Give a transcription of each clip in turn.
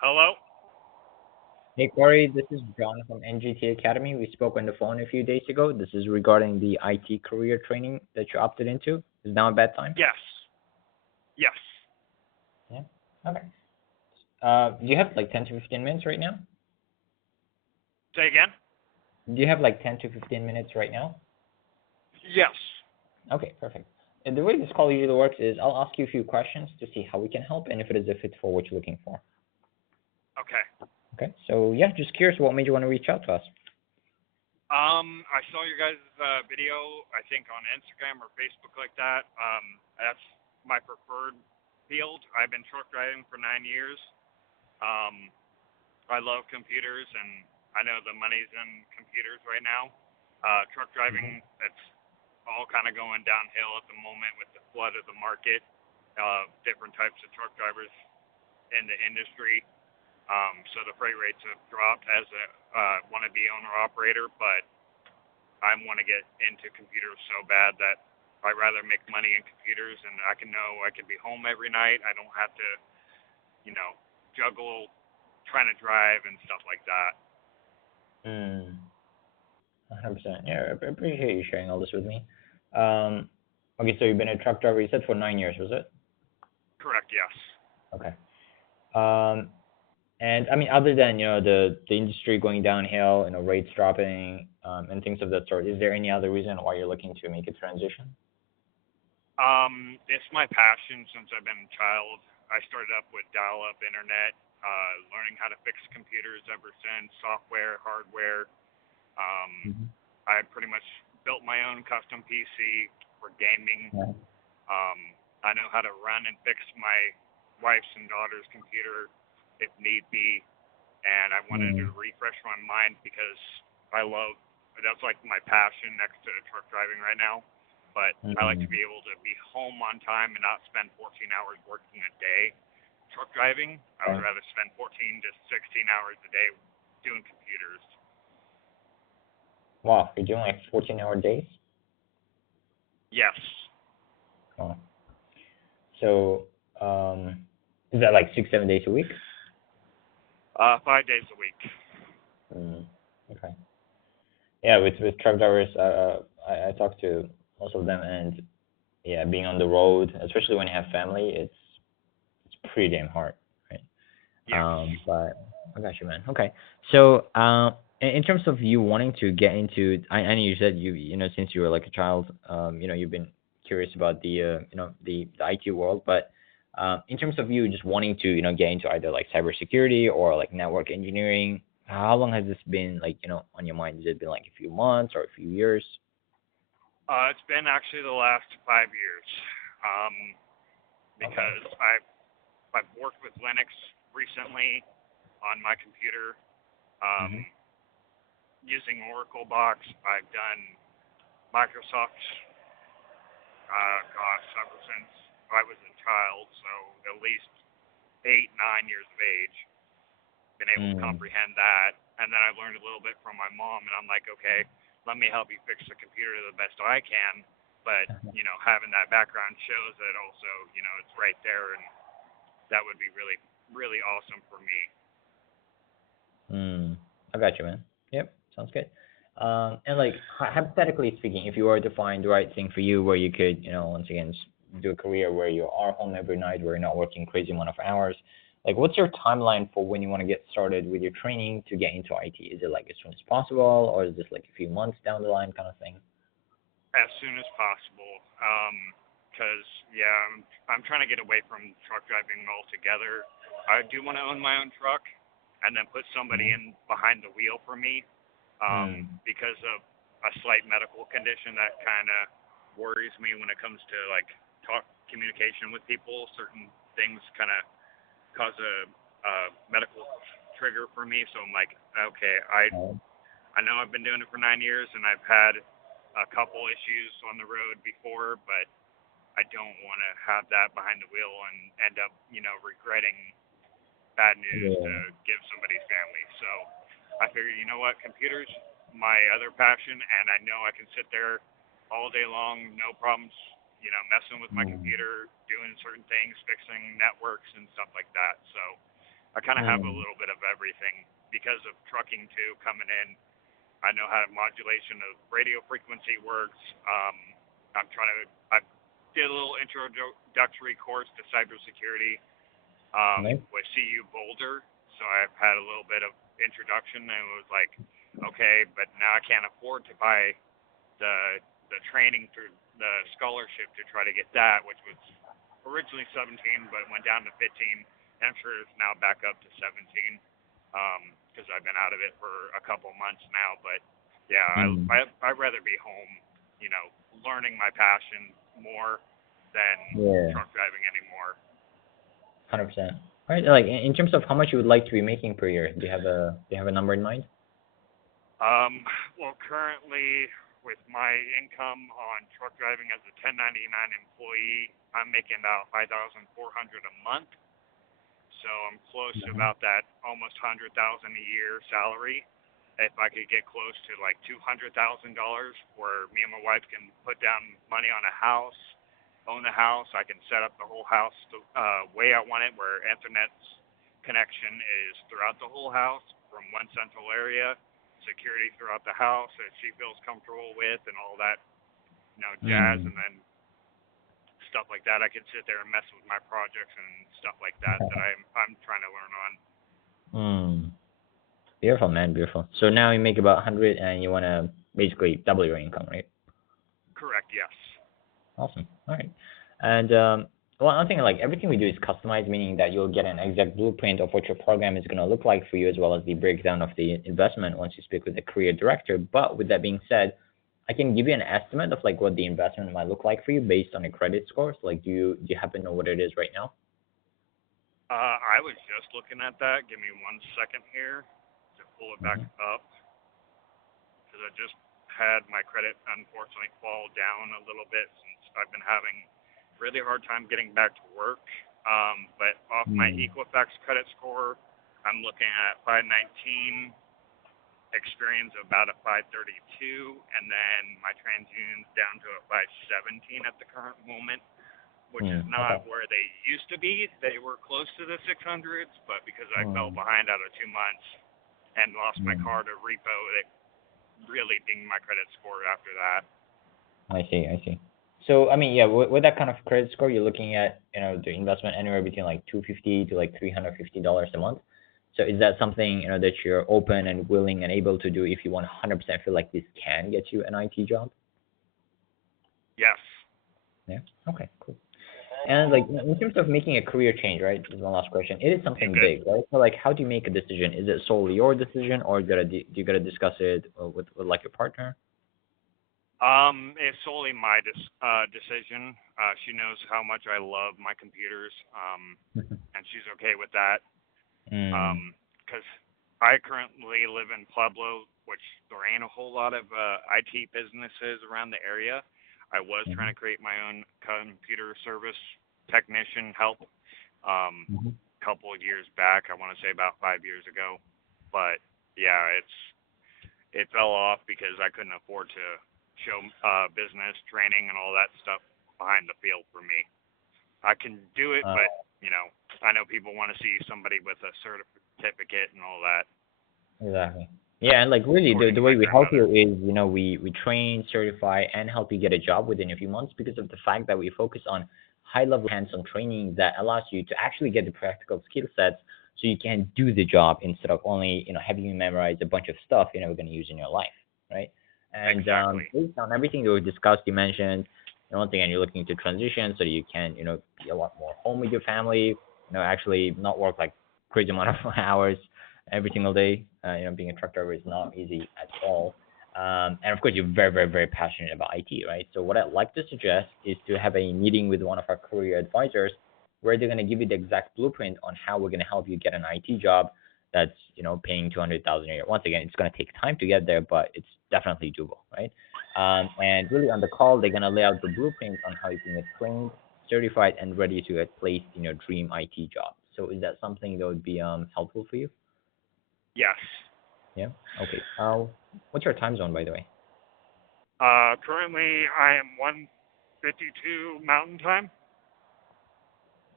Hello? Hey Cory, this is John from NGT Academy. We spoke on the phone a few days ago. This is regarding the IT career training that you opted into. Is now a bad time? Yes. Yes. Yeah. Okay. Do you have like 10 to 15 minutes right now? Say again? Do you have like 10 to 15 minutes right now? Yes. Okay, perfect. And the way this call usually works is I'll ask you a few questions to see how we can help and if it is a fit for what you're looking for. Okay. Okay. So yeah, just curious what made you want to reach out to us? I saw your guys' video, I think on Instagram or Facebook like that. That's my preferred field. I've been truck driving for 9 years. Um, I love computers, and I know the money's in computers right now. Truck Mhm. driving, it's all kind of going downhill at the moment with the flood of the market. Different types of truck drivers in the industry. So the freight rates have dropped as a wannabe owner operator, but I want to get into computers so bad that I rather make money in computers, and I can know I can be home every night. I don't have to, you know, juggle trying to drive and stuff like that. Mm, 100%. Yeah, I appreciate you sharing all this with me. Um, okay, so you've been a truck driver, you said for 9 years, was it? Correct? Yes. Okay. Um, and I mean, other than the industry going downhill, rates dropping, and things of that sort, is there any other reason why you're looking to make a transition? It's my passion since I've been a child. I started up with dial-up internet, learning how to fix computers ever since, software, hardware. Um, Hmm. I pretty much built my own custom PC for gaming. Yeah. I know how to run and fix my wife's and daughter's computer if need be, and I wanted to Mm. refresh my mind because I love that's like my passion next to truck driving right now. But I like to Mm. be able to be home on time and not spend 14 hours working a day truck driving. I would Okay. rather spend 14 to 16 hours a day doing computers. Wow, you're doing like 14-hour days? Yes, Oh. So, is that like 6, 7 days a week? 5 days a week. Mm. Okay. Yeah, with truck drivers, I talk to most of them, and yeah, being on the road, especially when you have family, it's pretty damn hard, right? Yes. But I got you, man. Okay. So, in terms of you wanting to get into, I know you said since you were like a child, you've been curious about the IT world, but in terms of you just wanting to, get into either like cybersecurity or like network engineering, how long has this been like, on your mind? Has it been like a few months or a few years? It's been actually the last 5 years, um, Okay. because I've worked with Linux recently on my computer, um, Mm-hmm. using Oracle Box. I've done Microsoft, gosh, ever since I was a child, so at least 8, 9 years of age. Been able to Mm. comprehend that, and then I learned a little bit from my mom, and I'm like, okay, let me help you fix the computer the best I can. But having that background shows that also, it's right there, and that would be really, really awesome for me. Mm, I got you, man. Yep, sounds good. And like hypothetically speaking, if you were to find the right thing for you, where you could, once again, do a career where you are home every night, where you're not working crazy amount of hours, like what's your timeline for when you want to get started with your training to get into IT? Is it like as soon as possible, or is this like a few months down the line kind of thing? As soon as possible. Because yeah, I'm trying to get away from truck driving altogether. I do want to own my own truck, and then put somebody Mm-hmm. in behind the wheel for me, Mm. because of a slight medical condition that kind of worries me when it comes to like talk communication with people. Certain things kind of cause a medical trigger for me. So I'm like, okay, Oh. I know I've been doing it for 9 years, and I've had a couple issues on the road before, but I don't want to have that behind the wheel and end up, regretting bad news to Yeah. give somebody's family. So I figured, you know what, computers, my other passion, and I know I can sit there all day long, no problems, messing with my Mm. computer, doing certain things, fixing networks and stuff like that. So I kind of have a Mm. little bit of everything because of trucking too coming in. I know how modulation of radio frequency works. I'm trying to. I did a little introductory course to cybersecurity Okay. with CU Boulder, so I've had a little bit of introduction, and it was like, okay, but now I can't afford to buy the training through the scholarship to try to get that, which was originally 17, but it went down to 15. And I'm sure it's now back up to 17 because I've been out of it for a couple months now. But yeah, Mm. I'd rather be home, learning my passion more than Yeah. truck driving anymore. 100%. Right. Like in terms of how much you would like to be making per year, do you have a number in mind? Um, well, currently with my income on truck driving as a 1099 employee, I'm making about 5,400 a month. So I'm close to Mhm. about that almost 100,000 a year salary. If I could get close to like $200,000, where me and my wife can put down money on a house, own the house, I can set up the whole house the way I want it, where Internet's connection is throughout the whole house from one central area, security throughout the house that she feels comfortable with, and all that, jazz, Mm. and then stuff like that. I can sit there and mess with my projects and stuff like that I'm trying to learn on. Mm. Beautiful, man. Beautiful. So now you make about 100, and you want to basically double your income, right? Correct. Yes. Awesome. All right. And well, I think like everything we do is customized, meaning that you'll get an exact blueprint of what your program is going to look like for you, as well as the breakdown of the investment once you speak with the career director. But with that being said, I can give you an estimate of like what the investment might look like for you based on the credit scores. Like, do you happen to know what it is right now? I was just looking at that. Give me 1 second here to pull it back Hmm. up because I just had my credit unfortunately fall down a little bit since I've been having really hard time getting back to work. But off my Mm. Equifax credit score, I'm looking at 519, experience of about a 532, and then my TransUnion's down to a 517 at the current moment, which is Mm. Okay. not where they used to be. They were close to the 600s, but because I fell Mm. behind out of 2 months and lost my Mm. car to repo, it really dinged my credit score after that. I see. I see. So I mean, yeah, with that kind of credit score, you're looking at the investment anywhere between like 250 to like $350 a month. So is that something that you're open and willing and able to do if you 100% feel like this can get you an IT job? Yes, Yeah. Okay. Cool. And like in terms of making a career change, right? This is one last question. It is you something good. big, right? So like, how do you make a decision? Is it solely your decision, or do you gotta discuss it with like your partner? It's solely my decision. She knows how much I love my computers, and she's okay with that. Mm. Because I currently live in Pueblo, which there ain't a whole lot of IT businesses around the area. I was trying Mm-hmm. to create my own computer service technician help Mm-hmm. a couple of years back. I want to say about 5 years ago, but yeah, it fell off because I couldn't afford to show business training and all that stuff behind the field for me. I can do it, Uh, but I know people want to see somebody with a certificate and all that, exactly. Yeah, and like really, according the to way my we help you grandmother. is, we train, certify, and help you get a job within a few months because of the fact that we focus on high level hands-on training that allows you to actually get the practical skill sets so you can do the job instead of only, having you memorize a bunch of stuff you're never going to use in your life, right? And Exactly. based on everything that we discussed, you mentioned, one thing, and you're looking to transition so that you can, be a lot more home with your family, actually not work like crazy amount of hours every single day. Being a truck driver is not easy at all. And of course, you're very, very, very passionate about IT, right? So what I'd like to suggest is to have a meeting with one of our career advisors, where they're going to give you the exact blueprint on how we're going to help you get an IT job that's paying 200,000 a year. Once again, it's going to take time to get there, but it's definitely doable, right? And really on the call, they're going to lay out the blueprint on how you can get trained, certified, and ready to get placed in your dream IT job. So is that something that would be helpful for you? Yes. Yeah. Okay. What's your time zone, by the way? Currently, I am 152 Mountain Time.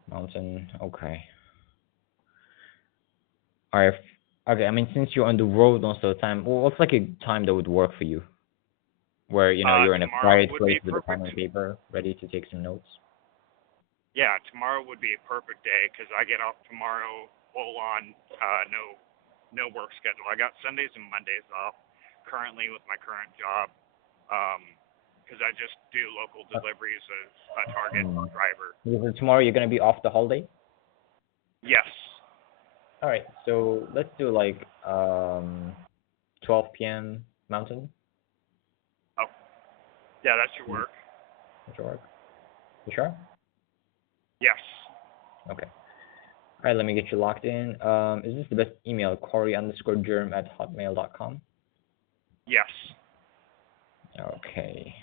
Mountain. Okay. All right. Okay. I mean, since you're on the road most of the time, what's like a time that would work for you, where you're in a Tomorrow quiet would place be with a pen perfect. and paper, ready to take some notes? Yeah, tomorrow would be a perfect day 'cause I get off tomorrow full on no work schedule. I got Sundays and Mondays off currently with my current job. Um 'Cause I just do local Uh, deliveries as a Target hmm. driver. Because tomorrow you're gonna be off the holiday. Yes. All right. So let's do like 12 p.m. Mountain. Oh, yeah, that should Mm, work. that should work. You sure? Yes. Okay. All right. Let me get you locked in. Is this the best email? Cory_germ@hotmail.com. Yes. Okay.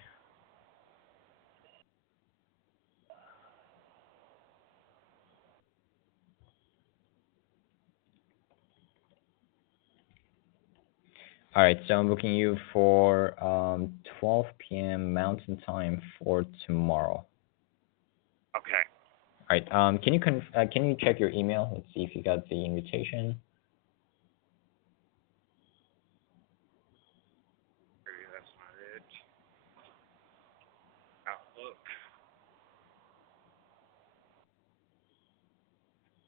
All right, so I'm booking you for 12 p.m. Mountain Time for tomorrow. Okay. All right. Can you check your email? Let's see if you got the invitation. Maybe that's not it. Outlook.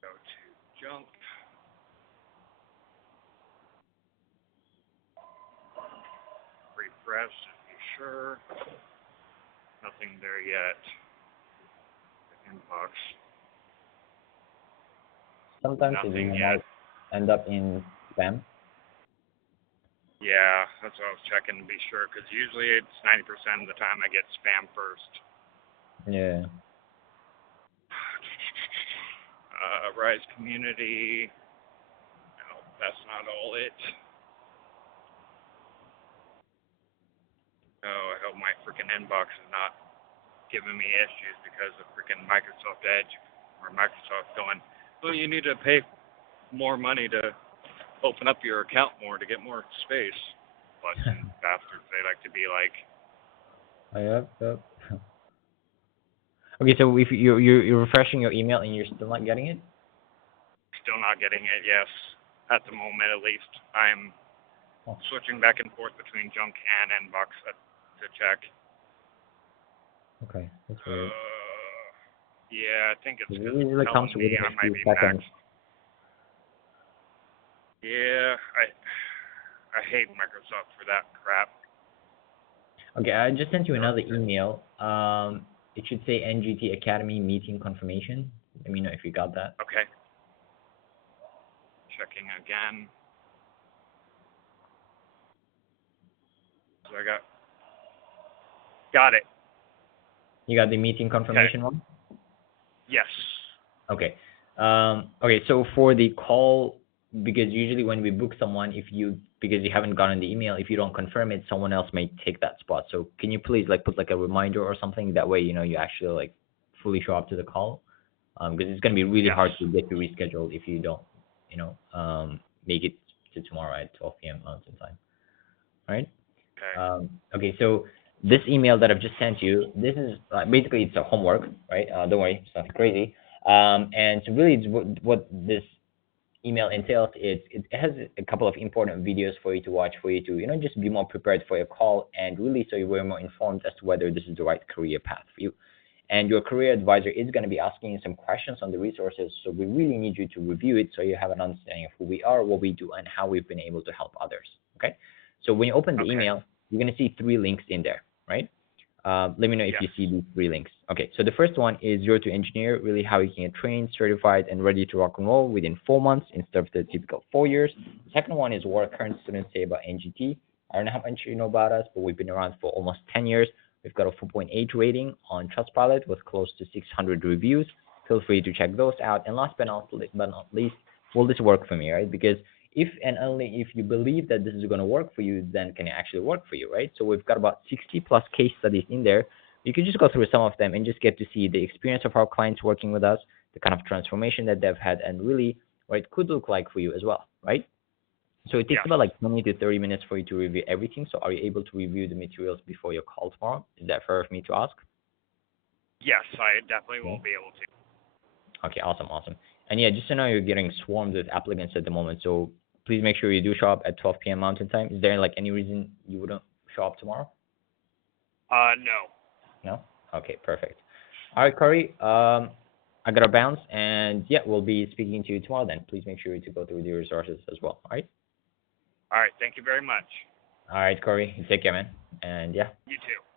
Go to junk. Refresh to be sure. Nothing there yet. Inbox. Sometimes Nothing yet. might end up in spam. Yeah, that's what I was checking to be sure because usually it's 90% of the time I get spam first. Yeah. Rise community. No, that's not all it. Oh, I hope my freaking inbox is not giving me issues because of freaking Microsoft Edge or Microsoft going, well, you need to pay more money to open up your account more to get more space. Button bastards, they like to be like, Yep, yep. Okay, so if you're refreshing your email and you're still not getting it. still not getting it. Yes, at the moment at least, I'm Oh, switching back and forth between junk and inbox to check. okay, that's weird. Uh, yeah, I think it's It because it's usually comes telling me within I a might few be seconds. maxed. Yeah, I hate Microsoft for that crap. Okay, I just sent you Dark. another email. It should say NGT Academy meeting confirmation. Let me know if you got that. Okay, checking again. So I got it. You got the meeting Okay. confirmation one? Yes. Okay. Okay, so for the call, because usually when we book someone, if you because you haven't gotten the email, if you don't confirm it, someone else may take that spot. So can you please like put like a reminder or something that way you actually like fully show up to the call? Because it's gonna be really Yes. hard to get you rescheduled if you don't, make it to tomorrow at 12 p.m. Mountain Time. All right. Okay. Okay, so this email that I've just sent you, this is basically it's a homework, right? Don't worry, it's nothing crazy. And so really, it's what this email entails. It has a couple of important videos for you to watch, for you to just be more prepared for your call, and really so you're more informed as to whether this is the right career path for you. And your career advisor is going to be asking you some questions on the resources, so we really need you to review it so you have an understanding of who we are, what we do, and how we've been able to help others. Okay, so when you open the Okay. email, you're going to see three links in there, right? Let me know if Yes. you see these three links. Okay, so the first one is Zero to Engineer, really how you can get trained, certified, and ready to rock and roll within 4 months instead of the typical 4 years. The second one is what current students say about NGT. I don't know how much you know about us, but we've been around for almost 10 years. We've got a 4.8 rating on Trustpilot with close to 600 reviews. Feel free to check those out. And last but not least, will this work for me, right? Because if and only if you believe that this is going to work for you, then can it actually work for you, right? So we've got about 60 plus case studies in there. You can just go through some of them and just get to see the experience of our clients working with us, the kind of transformation that they've had, and really what it could look like for you as well, right? So it takes Yes. about like 20 to 30 minutes for you to review everything. So are you able to review the materials before your call tomorrow? Is that fair of me to ask? Yes, I definitely Yeah. will be able to. Okay, awesome, awesome. And yeah, just to know you're getting swarmed with applicants at the moment. So please make sure you do show up at 12 p.m. Mountain Time. Is there like any reason you wouldn't show up tomorrow? No. No? Okay, perfect. All right, Corey. I gotta bounce, and yeah, we'll be speaking to you tomorrow. Then please make sure to go through the resources as well. All right. All right. Thank you very much. All right, Corey. You take care, man. And yeah. You too.